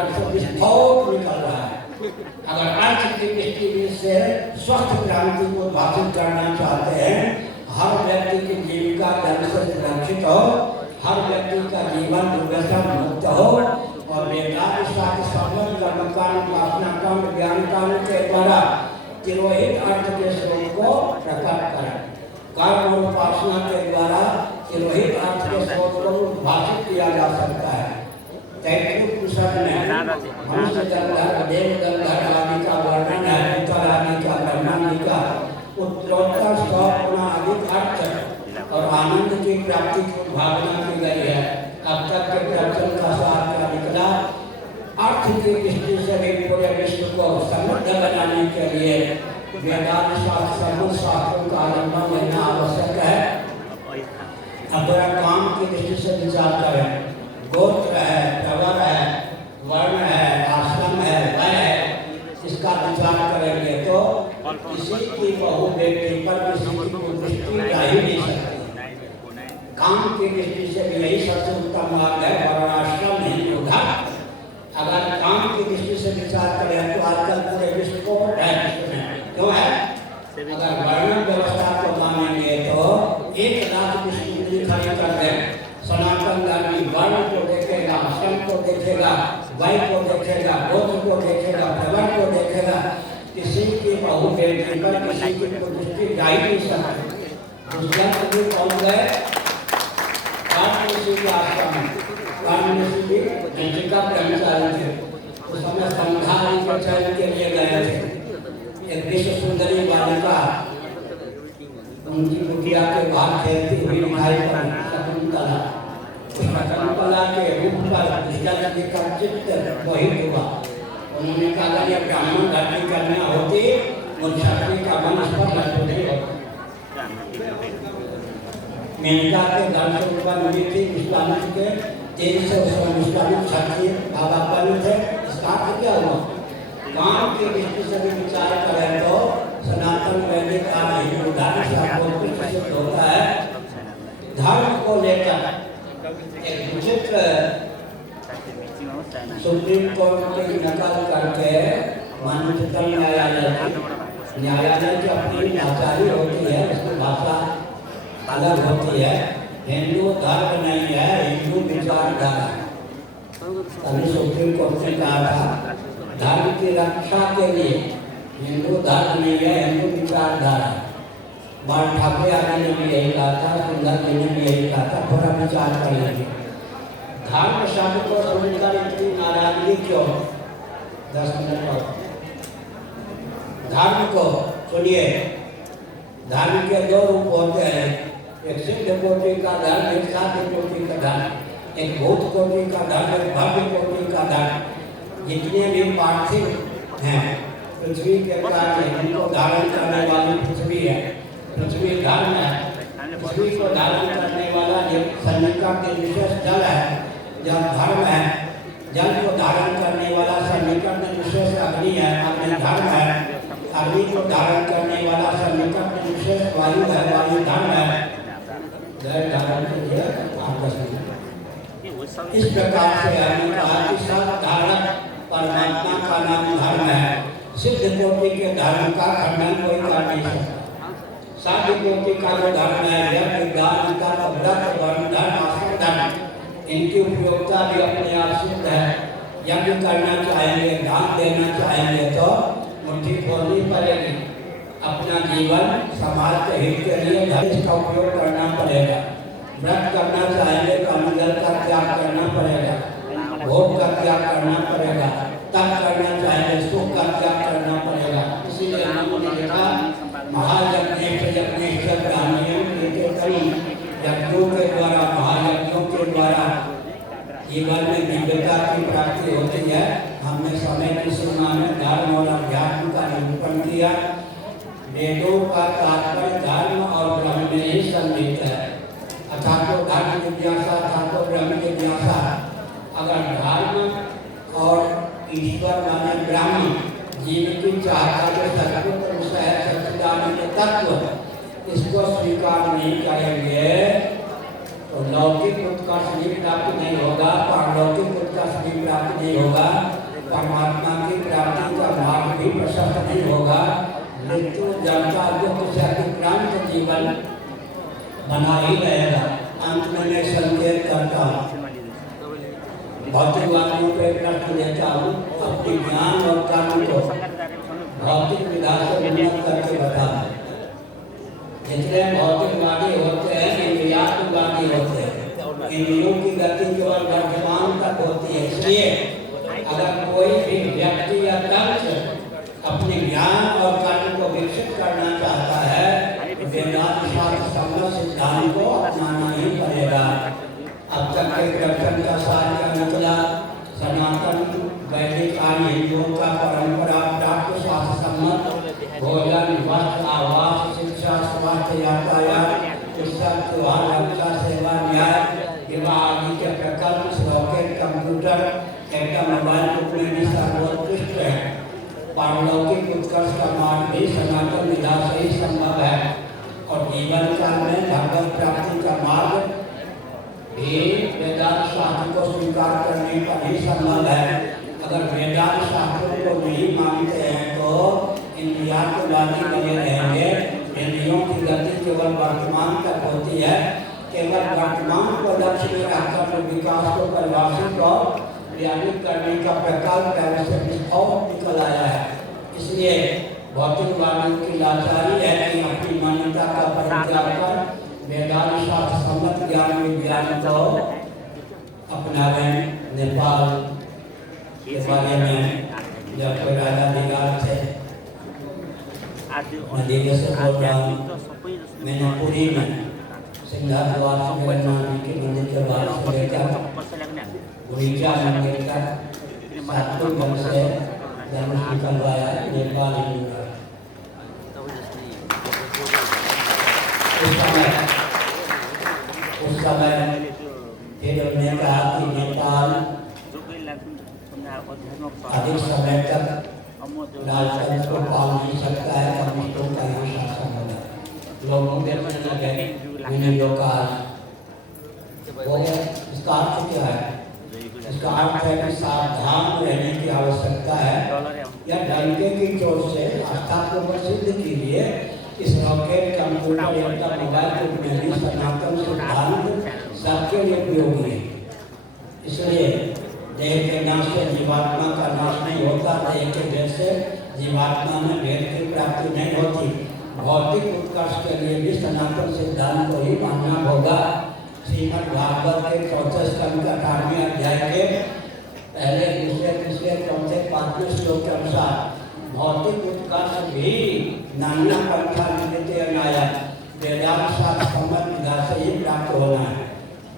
अंतराल से विस्फोट निकल रहा है। अगर अर्थ की दृष्टि से स्वस्थ क्रांति को भाषित करना चाहते हैं, हर व्यक्ति की जीविका जल से सुरक्षित हो, हर व्यक्ति का जीवन दुर्दशा मुक्त हो और वेदांत शास्त्र संबंध कर्मकांड उपासना कांड ज्ञान कांड के द्वारा तिरोहित अर्थ के स्रोत को प्रकट करें। कर्म और उपासना के द्वारा तिरोहित अर्थ के स्रोत को भाषित किया जा सकता है। तैतृक पुस्तक में मनुष्य गंधर्व देव गंधर्व आदि का वर्णन है, उत्तर आदि का ब्रह्मांड का उत्तरोत्तर 100 गुना अधिक अर्थ और आनंद की प्राप्ति की भावना की गई है। अब तक के प्रवचन का सार क्या निकला? अर्थ की दृष्टि से भी पूरे विश्व को समृद्ध बनाने के लिए वेदांत शास्त्र समूह शास्त्रों का आलम्बन लेना आवश्यक है। अगर काम की दृष्टि से विचार करें, गोत्र है, प्रवर है, वर्ण है, आश्रम है, वय है, इसका विचार करेंगे तो किसी की बहु व्यक्ति पर किसी की दृष्टि जा ही नहीं सकती। काम की दृष्टि से भी यही सबसे उत्तम मार्ग है, वर्णाश्रम हिंदू धर्म। अगर काम की दृष्टि से विचार करें तो आजकल पूरे विश्व को क्यों है? अगर वर्ण व्यवस्था को मानेंगे तो 1 लाख विश्व खड़ी कर दें, सनातन धर्मी वर्ण को देखेगा, आश्रम को देखेगा, वय को देखेगा, गोत्र को देखेगा, प्रवर को देखेगा, किसी की बहु व्यक्ति पर किसी की दृष्टि जा ही नहीं सकती। दुष्यंत भी कौन गए? ऋषि के आश्रम, ऋषि भी का ब्रह्मचारी थे। उस समय संधारी के चयन के लिए गए थे। एक विश्व सुंदरी बालिका उनकी कुटिया के बाहर खेलती हुई दिखाई पड़ी। शकुंतला के रूप पर दुष्यंत जी का चित्त मोहित हुआ। उन्होंने कहा कि ब्राह्मण धर्म करना होती और क्षत्रिय का मन इस पर नष्ट नहीं होता। मेनका के धर्म से उत्पन्न हुई थी विश्वामित्र के, तेज से उसमें विश्वामित्र क्षत्रिय बाबा बने थे। इसका क्या हुआ? काम की दृष्टि से भी विचार करें तो सनातन वैदिक आदि हिंदू धर्म से आपको सिद्ध होता है। धर्म को लेकर एक विचित्र सुप्रीम कोर्ट की नकल करके मानवता न्यायालय की अपनी आचार्य होती है, उसकी भाषा अलग होती है। हिंदू धर्म नहीं है, हिंदू विचारधारा। अभी सुप्रीम कोर्ट ने कहा था धर्म की रक्षा के लिए हिंदू धर्म नहीं है, हिंदू विचारधारा। बाल ठाकुर आदि ने भी यही कहा था, सुंदर जी ने भी यही कहा था। थोड़ा विचार कर लीजिए, धर्म शब्द को सुनकर इतनी नाराजगी क्यों? 10 मिनट और धर्म को सुनिए। धर्म के 2 रूप होते हैं, एक सिद्ध कोटि का धर्म, एक साध्य कोटि का धर्म, एक भूत कोटि का धर्म, एक भव्य कोटि का धर्म। जितने भी पार्थिव हैं पृथ्वी के कार्य इनको धारण करने वाली पृथ्वी है, पृथ्वी धर्म है। पृथ्वी को धारण करने वाला सन्निकट विशेष जल है, जल धर्म है। जल को धारण करने वाला सन्निकट विशेष अग्नि है, अग्नि धर्म है। अग्नि को धारण करने वाला सन्निकट विशेष वायु है, वायु धर्म है। धारण इस प्रकार से हमने कहा कि सब धारक परमात्मा का नाम धर्म है। सिद्ध कोटि के धर्म का खंडन कोई कर नहीं सकता। साध्य कोटि का जो धर्म है, यज्ञ दान तप व्रत वर्ण धर्म आश्रम धर्म, इनकी उपयोगिता भी अपने आप सिद्ध है। यज्ञ करना चाहेंगे, दान देना चाहेंगे तो मुट्ठी फोड़नी पड़ेगी। अपना जीवन समाज के हित के लिए धर्म का उपयोग करना पड़ेगा। व्रत करना चाहेंगे तो अमंगल का त्याग करना पड़ेगा, भोग का त्याग करना पड़ेगा, तप करना चाहेंगे सुख का त्याग करना पड़ेगा। इसीलिए हमने देखा महायज्ञेश्वर ब्राह्मणों के कई यज्ञों के द्वारा, महायज्ञों के द्वारा जीवन में दिव्यता की प्राप्ति होती है। हमने समय की सीमा में धर्म और अध्यात्म का निरूपण किया। वेदों का तात्पर्य धर्म और ब्रह्म में ही सम्मिलित है। अथा तो धर्म जिज्ञासा, अथा तो ब्रह्म जिज्ञासा। अगर धर्म और ईश्वर माने ब्रह्म जीव की चाहता जो सत्य विषय है, सच्चिदानंद तत्व, इसको स्वीकार नहीं करेंगे तो लौकिक उत्कर्ष भी प्राप्त नहीं होगा, पारलौकिक उत्कर्ष भी प्राप्त नहीं होगा, परमात्मा की प्राप्ति का मार्ग भी प्रशस्त नहीं होगा। मृत्यु जनता दुख से अतिक्रांत जीवन बना ही रहेगा। अंत में मैं संकेत करता हूँ, भौतिकवादियों को एक प्रश्न देता हूँ, अपने ज्ञान और कर्म को भौतिक विधा से उन्नत करके बता दें। जितने भौतिकवादी होते हैं इंद्रियात्मवादी होते हैं, इंद्रियों की गति केवल वर्तमान तक होती है। इसलिए अगर कोई भी व्यक्ति या तंत्र अपने ज्ञान और कर्म को विकसित करना चाहता है तो वेदांत शास्त्र सम्मत सिद्धांत को अपनाना ही पड़ेगा। अब तक के प्रवचन का सार क्या निकला? सनातन वैदिक आर्य हिंदुओं का परंपरा प्राप्त शास्त्र सम्मत भोजन, वस्त्र, आवास, शिक्षा, स्वास्थ्य, यातायात, उत्सव, त्योहार, रक्षा, सेवा, न्याय, विवाह आदि के प्रकल्प, रॉकेट, कंप्यूटर, एकदम मोबाइल उपकरण भी सर्वोत्कृष्ट है। पारलौकिक उत्कर्ष का मार्ग भी सनातन विधा से ही संभव है और जीवन काल में भगवत प्राप्ति का मार्ग भी वेदांत शास्त्र को स्वीकार करने पर ही संभव है। अगर वेदांत शास्त्रों को नहीं मानते हैं तो इंद्रियात्मवादी बने रहेंगे। इंद्रियों की गति केवल वर्तमान तक होती है। केवल वर्तमान को लक्ष्य में रखकर विकास को परिभाषित और क्रियान्वित करने का प्रकल्प पहले से विस्फोट निकल आया है। इसलिए भौतिकवादियों की लाचारी है कि अपनी मान्यता का परित्याग कर वेदांत शास्त्र सम्मत ज्ञान विज्ञान को अपना रहे। नेपाल के बारे में जब कोई राजा दिगार थे, नदी से बोल रहा हूँ, मैंने पुरी में सिंघाद्वार से जगन्नाथ जी के मंदिर के बाहर से लेकर गुड़ीचा मंदिर तक सातपुर बन से जन्म निकलवाया नेपाल हिंदू। उस समय फिर उन्होंने कहा कि नेपाल अधिक समय तक राजतंत्र को पाल नहीं सकता है, कम्युनिस्टों का यहाँ शासन होगा। लोगों के मन में गए, मैंने जो कहा वो इसका अर्थ क्या है? इसका अर्थ है कि सावधान रहने की आवश्यकता है या डंके की चोट से आस्था को प्रसिद्ध कीजिए। इस रॉकेट, कंप्यूटर या मोबाइल उपकरण सनातन सिद्धांत सबके लिए उपयोगी है। इसलिए देह के नाश से जीवात्मा का नाश नहीं होता, देह के भेद से जीवात्मा में भेद की प्राप्ति नहीं होती। भौतिक उत्कर्ष के लिए भी सनातन सिद्धांत को ही मानना होगा। श्रीमद् भागवत के 4 स्कंद का 18वें अध्याय के पहले, दूसरे, तीसरे, चौथे, 5वें श्लोक के अनुसार भौतिक उत्कर्ष भी नान्या पंथा नित्य न्याय वेदांत शास्त्र सम्मत विधा से ही प्राप्त होना है।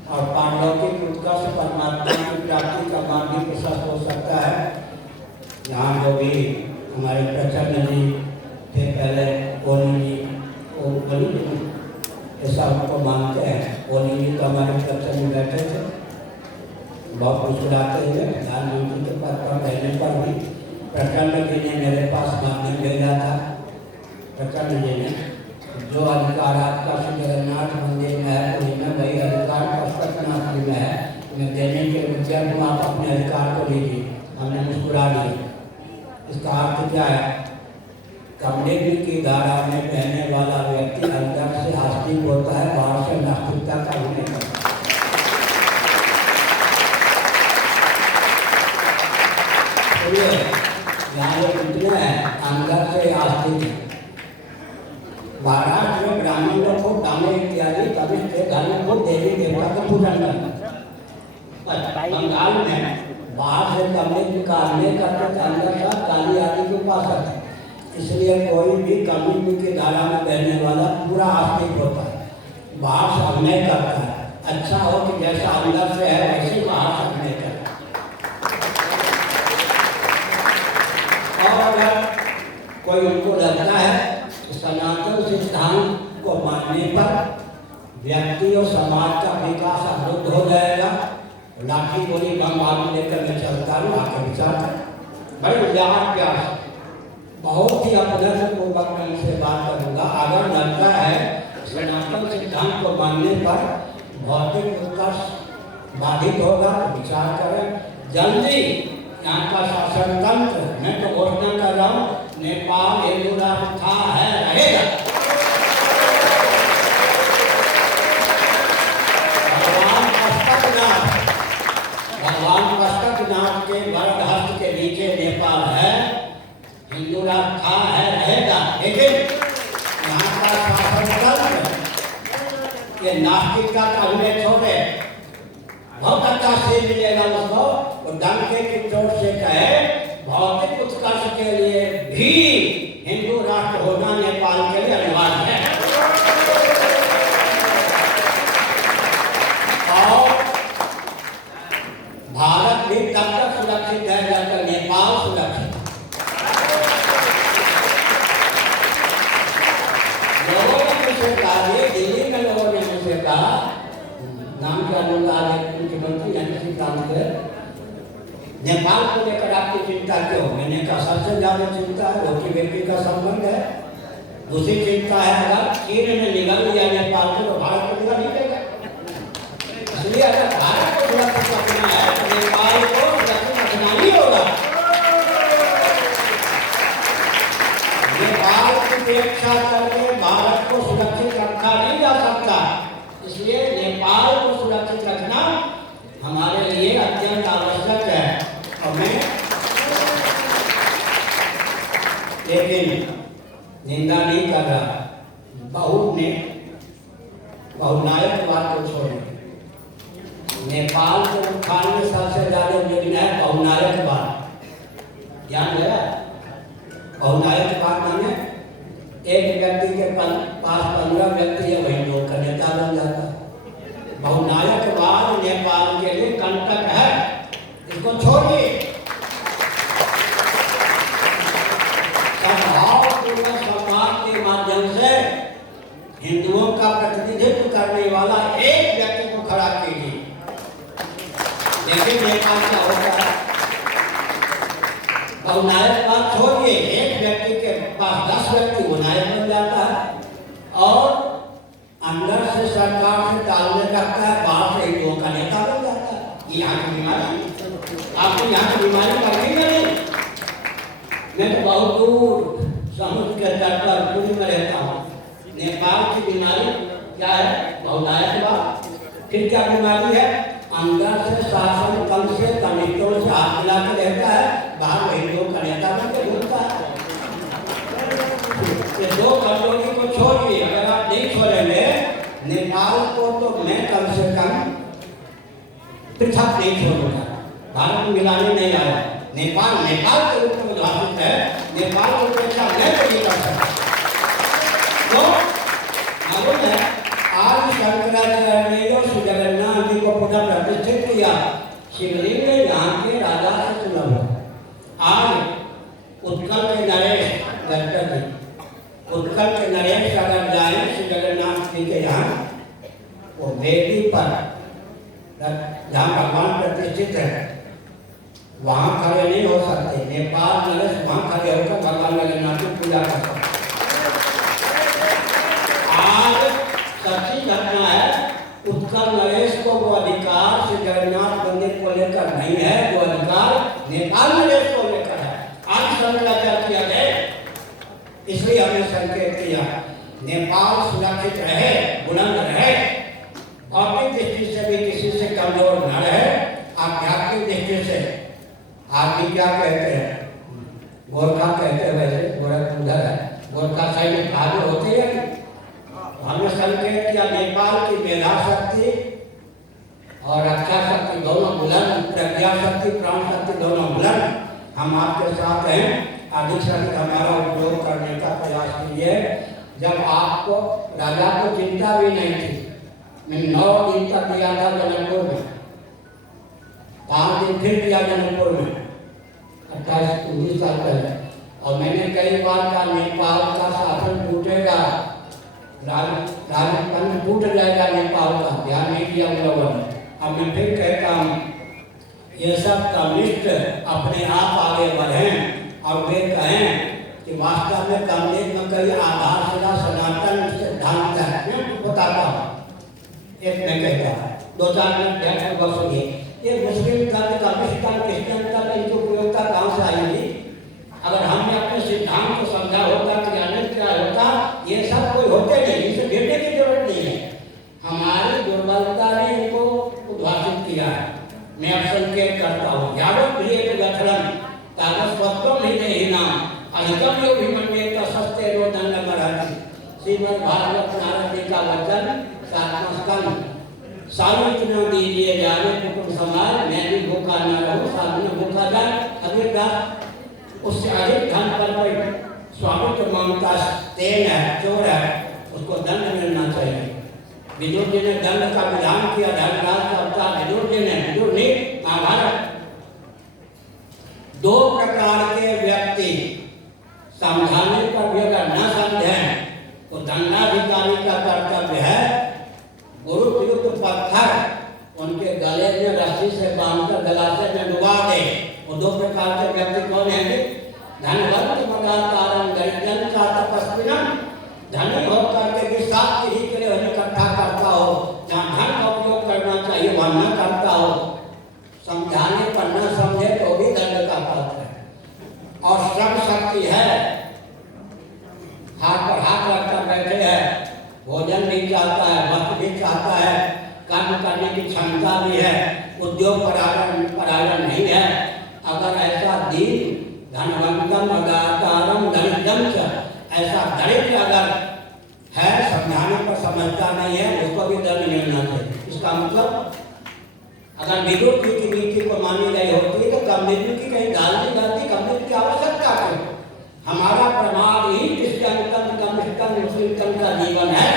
और पारलौकिक उत्कर्ष परमात्मा की प्राप्ति का मार्ग भी प्रशस्त हो सकता है। यहाँ जो भी हमारे प्रचंड जी थे पहले, ओली जी, ऐसा उनको मानते हैं। ओली जी तो हमारे प्रचंड में बैठे थे, बहुत मुस्कुराते हुए प्रधानमंत्री के पद पर रहने पर भी प्रचंड जी ने मेरे पास माध्यम भेजा था। प्रचंड जी ने जो अधिकार आपका श्री जगन्नाथ मंदिर में है पुरी में, वही अधिकार पशुपतिनाथ जी में है, मैं देने के उद्यम को आप अपने अधिकार को लीजिए। हमने मुस्कुरा दिया। इसका अर्थ क्या है? कमरे की धारा में बहने वाला व्यक्ति अंदर से आस्तिक होता है, बाहर से नास्तिकता का होने का। यहाँ लोग कितने हैं अंदर से आस्तिक हैं। महाराष्ट्र में ब्राह्मण लोग को दाने इत्यादि कभी के घर में खुद देवी देवता का पूजन करते। बंगाल में बाहर से कमरे निकालने करते अंदर का काली आदि के उपासक है। इसलिए कोई भी कम्युनिटी की धारा में बहने वाला पूरा आस्तिक होता है, बाहर से अभिनय करता है। अच्छा हो कि जैसा अंदर से है वैसे बाहर से अभिनय करता है। और अगर कोई उनको लगता है सनातन सिद्धांत को मानने पर व्यक्ति और समाज का विकास अवरुद्ध हो जाएगा, लाठी गोली बम आदमी लेकर मैं चलता हूँ, आकर विचार कर भाई प्यार बहुत ही अपने पूर्वक मैं उनसे बात करूँगा। अगर लगता है सनातन सिद्धांत को मानने पर भौतिक उत्कर्ष बाधित होगा तो विचार करें। जल्दी यहाँ का शासन तंत्र, मैं तो घोषणा कर रहा हूँ, नेपाल हिंदू राष्ट्र था, है, रहेगा। भगवान पशुपतिनाथ के वरद हस्त के नीचे नेपाल है, हिंदू राष्ट्र था, है, रहेगा। लेकिन यहाँ का शासन तंत्र ये नास्तिकता का उल्लेख छोड़े, बहुत अच्छा से मिलेगा उसको, वो डंके की चोट से कहे भौतिक उत्कर्ष के लिए भी हिंदू राष्ट्र होना नेपाल के लिए अनिवार्य है। और भारत भी तब तक सुरक्षित है जब तक नेपाल सुरक्षित है। लोगों ने मुझसे कहा, दिल्ली में लोगों ने मुझसे कहा, नाम क्या लूंगा, मुख्यमंत्री नेपाल को लेकर आपकी चिंता क्यों? मैंने कहा सबसे ज्यादा चिंता है रोटी बेटी का संबंध है, दूसरी चिंता है अगर चीन ने निगल लिया नेपाल को तो भारत को निगल नहीं देगा, इसलिए अगर भारत को सुरक्षित रखना है तो नेपाल को सुरक्षित रखना ही होगा। नेपाल की उपेक्षा करके भारत को सुरक्षित रखा नहीं जा सकता, इसलिए नेपाल को सुरक्षित रखना हमारे लिए अत्यंत आवश्यक है। और मैं लेकिन निंदा नहीं कर रहा, बहुनायकवाद को छोड़े, नेपाल को उठाने में सबसे ज्यादा योजना है बहुनायकवाद। ध्यान देगा, बहुनायकवाद माने एक व्यक्ति के पास 15 व्यक्ति या हिंदुओं का नेता बन जाता। बहुनायकवाद नेपाल के लिए कंटक है, इसको छोड़िए। सद्भावपूर्ण समाज के माध्यम से हिंदुओं का प्रतिनिधित्व करने वाला एक व्यक्ति को खड़ा कीजिए, देखिए नेपाल क्या होता है। बहुनायकवाद छोड़िए, एक व्यक्ति के पास 10 व्यक्ति वो नायक बन जाता है और अंदर से सरकार से तालमेल रखता है, बाहर से हिंदुओं का नेता बन जाता है। यहाँ की बीमारी, आपको यहाँ की बीमारी कभी नहीं। मैं तो बहुत दूर समुद्र के तट पर पुरी में रहता हूँ। नेपाल की बीमारी क्या है? बहुनायकवाद। फिर क्या बीमारी है? अंदर से शासन कम से कमिटों से हाथ मिला के रहता है, बाहर हिंदुओं का नेता बन के घूमता है। ये दो कमजोरी को छोड़िए, अगर आप नहीं छोड़ेंगे नेपाल को तो मैं कम से कम पृथक नहीं छोड़ूंगा, भारत में मिलाने नहीं आया। नेपाल नेपाल के रूप में उदाहरण है, नेपाल को उपेक्षा मैं नहीं कर सकता। तो मालूम है आज शंकराचार्य ने जो श्री जगन्नाथ जी को पुनः प्रतिष्ठित किया, शिवलिंग में यहाँ के राजा से सुलभ हो। आज उत्कल के नरेश गणपति जी, उत्कल के नरेश अगर जाए श्री जगन्नाथ जी के यहाँ, वो वेदी पर जहाँ भगवान प्रतिष्ठित है वहाँ खड़े नहीं हो सकते। नेपाल नरेश वहाँ खड़े होकर भगवान जगन्नाथ की पूजा कर सकते। आज सच्ची घटना है, उत्कल नरेश को वो अधिकार श्री जगन्नाथ मंदिर को लेकर नहीं है, वो अधिकार नेपाल नरेश को लेकर है। आज शंकराचार्य किया गया, इसलिए हमने संकेत किया नेपाल सुरक्षित रहे, बुलंद रहे, भौतिक दृष्टि से भी किसी से कमजोर न रहे, आध्यात्मिक दृष्टि से। आप भी क्या कहते हैं? गोरखा कहते हैं, वैसे गोरख उधर है, गोरखा साइड में भागे होते हैं। हमने संकेत किया नेपाल की मेधा शक्ति और रक्षा शक्ति दोनों बुलंद, प्रज्ञा शक्ति प्राण शक्ति दोनों बुलंद। हम आपके साथ हैं, अधिक से अधिक हमारा उपयोग करने का प्रयास कीजिए। जब आपको राजा को चिंता भी नहीं थी, मैं 9 दिन तक दिया था जनकपुर में, 5 दिन फिर दिया जनकपुर में 28-19 साल पहले, और मैंने कई बार कहा नेपाल का शासन टूटेगा, राजस्थान टूट जाएगा नेपाल का, ध्यान नहीं दिया उन लोगों ने। अब मैं फिर कहता हूँ ये सब कम्युनिस्ट अपने आप आगे बढ़ें और वे कहें कि वास्तव में कम्युनिज्म का ये आधारशिला सनातन सिद्धांत है। बताता हूँ, एक मैं कहता हूँ, 2-4 मिनट बैठ कर बस सुनिए। ये मुस्लिम धर्म का क्रिश्चियन का इनकी उपयोगिता कहाँ से आएगी? अगर हमने अपने सिद्धांत को समझा होता, क्रियान्वित किया होता, ये सब कोई होते नहीं, इसे भेजने की जरूरत नहीं है। हमारी दुर्बलता ने इनको उद्भाषित किया है। मैं अब संकेत करता हूँ, यादव प्रिय के गठन ताकत स्वत्वम ही नहीं नाम अधिकम यो विमन्ये का सस्ते रो दंड मराठी। श्रीमद् भागवत नारद जी का वचन 7वां स्कंद। सावित्री न दीजिए जाने कुटुंब समाज, मैं भी भूखा न रहूं, साधु न भूखा जाए। अधिक उससे अधिक धन पर कोई स्वामित्व मांगता तेन है, चोर है, उसको दंड मिलना चाहिए। विदुर जी ने दंड का विधान किया, धर्मराज का अवतार विदुर जी ने, विदुर ने महाभारत। 2 प्रकार के व्यक्ति समझाने पर भी अगर न समझें तो दंडाधिकारी का कर्तव्य है गुरुयुक्त पत्थर उनके गले में रस्सी से बांधकर गलासे में डुबा दे। वो 2 प्रकार के व्यक्ति कौन है? धनवंत मदातारम दरिद्रन का तपस्विनम। धनी होकर के भी साथ ही के लिए इकट्ठा करता हो, जहाँ धन का उपयोग करना चाहिए वह न करता हो, समझाने पर न समझे तो भी दंड का पात्र है। और श्रम शक्ति है, हाथ पर हाथ रखकर बैठे हैं, भोजन भी चाहता है, वस्त्र भी चाहता है, कर्म करने की क्षमता भी है, उद्योग परायण नहीं है। अगर ऐसा दीन धनवंतम अगातारम दरिद्रम च, ऐसा दरिद्र अगर है, समझाने पर समझता नहीं है, उसको भी दंड मिलना चाहिए। इसका मतलब अगर विदुर जी की नीति को मानी गई होती तो कम्युनिटी की कहीं डालनी जाती, कम्युनिटी की आवश्यकता क्यों? हमारा प्रमाद ही क्रिश्चियन तंत्र, कम्युनिस्ट मुस्लिम तंत्र का जीवन है।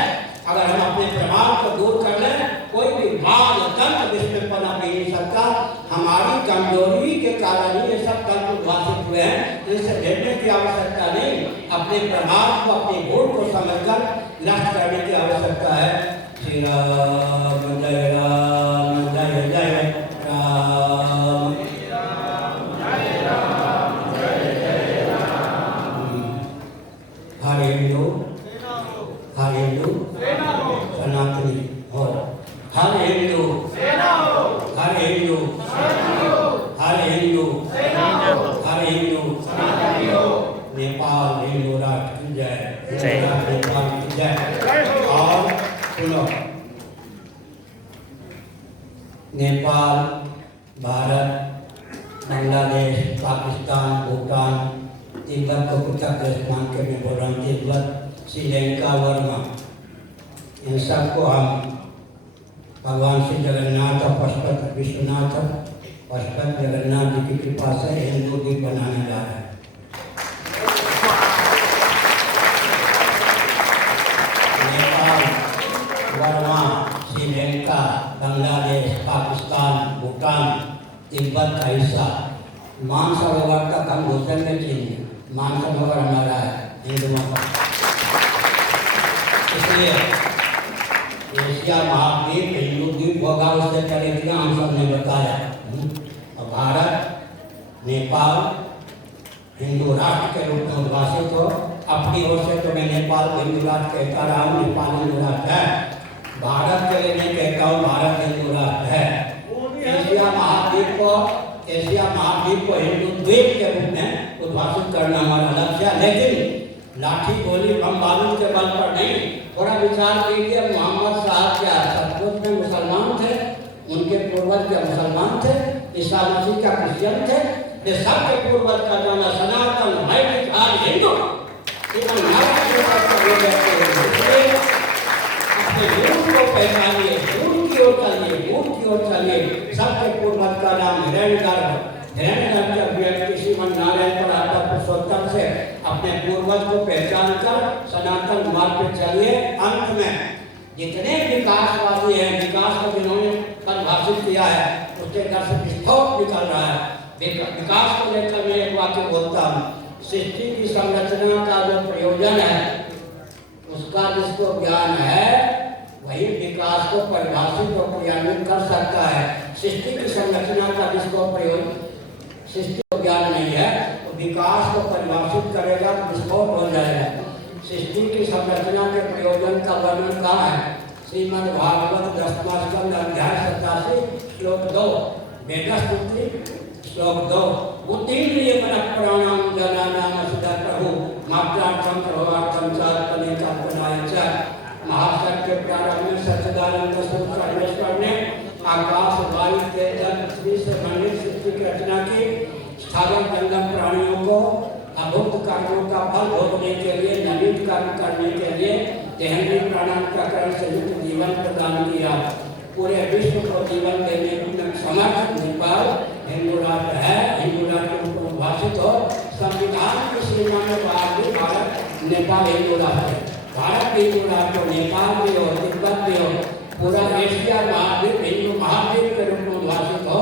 अगर हम अपने प्रमाद को दूर कर लें, कोई भी भाग तंत्र विश्व में बना नहीं सकता। हमारी कमजोरी के कारण ही ये सब तंत्र उद्भाषित हुए हैं। इनसे भेजने की आवश्यकता नहीं, अपने प्रमाद को, अपनी भूल को समझकर नष्ट करने की आवश्यकता है। श्री राम जय राम, जय जय राम, जय राम, जय राम। हरे हिंदू, हरे हिंदू सनातनी हो, हरे हिंदू, हरे हिंदू, हरे हिंदू, हरे हिंदू, नेपाल हिंदू राष्ट्र की जय, नेपाल की जय। और सुनो, नेपाल, भारत, बांग्लादेश, पाकिस्तान, भूटान, तिब्बत को पृथक देश मान के मैं बोल रहा हूँ, तिब्बत, श्रीलंका, वर्मा, इन सबको हम भगवान श्री जगन्नाथ और पशुपति विश्वनाथ पशुपति जगन्नाथ जी की कृपा से हिंदू द्वीप बनाने जा रहे हैं। नेपाल, वर्मा, श्रीलंका, बांग्लादेश, पाकिस्तान, भूटान, तिब्बत का हिस्सा, मानसरोवर तक हम घुसेंगे चीन में। मानसरोवर हमारा है हिंदुओं का। इसलिए एशिया महाद्वीप हिंदू द्वीप होगा, उससे पहले क्या हम सब ने बताया। और भारत, नेपाल हिंदू राष्ट्र के रूप में उद्भाषित हो। अपनी ओर से तो मैं नेपाल को हिंदू राष्ट्र कहता रहा हूँ, नेपाल हिंदू राष्ट्र है। भारत के लिए मैं कहता हूँ भारत हिंदू राष्ट्र है। एशिया महाद्वीप को हिंदू द्वीप के रूप में उद्भाषित करना हमारा लक्ष्य है। लेकिन लाठी गोली बम बारूद के बल पर नहीं। थोड़ा विचार कीजिए, मोहम्मद साहब क्या सचमुच में मुसलमान थे? उनके पूर्वज क्या मुसलमान थे? ईसा मसीह क्या क्रिश्चियन थे? ये सबके पूर्वज का जाना सनातन वैदिक आज हिंदू अपने मूल को पहचानिए, मूल की ओर चलिए, मूल की ओर चलिए। सबके पूर्वज का नाम हिरण्यगर्भ के व्यक्ति श्रीमद् नारायण पर आता पुरुषोत्तम से अपने पूर्वज को पहचान कर सनातन मार्ग पर चलिए। अंत में जितने विकासवादी हैं, विकास को जिन्होंने परिभाषित किया है, उसके घर से विस्फोट निकल रहा है। विकास को लेकर मैं एक वाक्य बोलता हूँ। सृष्टि की संरचना का जो प्रयोजन है, उसका जिसको ज्ञान है वही विकास को परिभाषित और क्रियान्वित कर सकता है। सृष्टि की संरचना का जिसको प्रयोजन, सृष्टि को ज्ञान नहीं है, तो विकास को परिभाषित करेगा तो विस्फोट हो जाएगा। सृष्टि की संरचना के प्रयोजन का वर्णन कहाँ है? श्रीमद् भागवत 10वां स्कंद अध्याय 87 श्लोक 2। वेदस्तुति श्लोक 2 बुद्धिन्द्रिय मन प्राणाम जनानाम सुधातु मात्रार्थम प्रभावार्थम च कल्पनाय च महासत्य प्रारंभ में सच्चिदानंद स्वरूप परमेश्वर ने आकाश वायु तेज पृथ्वी से बनी सृष्टि की रचना की। स्थावर जंगम प्राणियों को अभुक्त कर्मों का फल भोगने के लिए नवीन कर्म करने के लिए देहनी प्राणांतकरण से युक्त जीवन प्रदान किया। पूरे विश्व को जीवन देने में समर्थ नेपाल हिंदू राष्ट्र है। हिंदू राष्ट्र को भाषित हो संविधान की सीमा में भारत नेपाल हिंदू राष्ट्र है। भारत हिंदू राष्ट्र नेपाल भी हो तिब्बत भी हो पूरा एशिया महाद्वीप हिंदू महाद्वीप के रूप में भाषित हो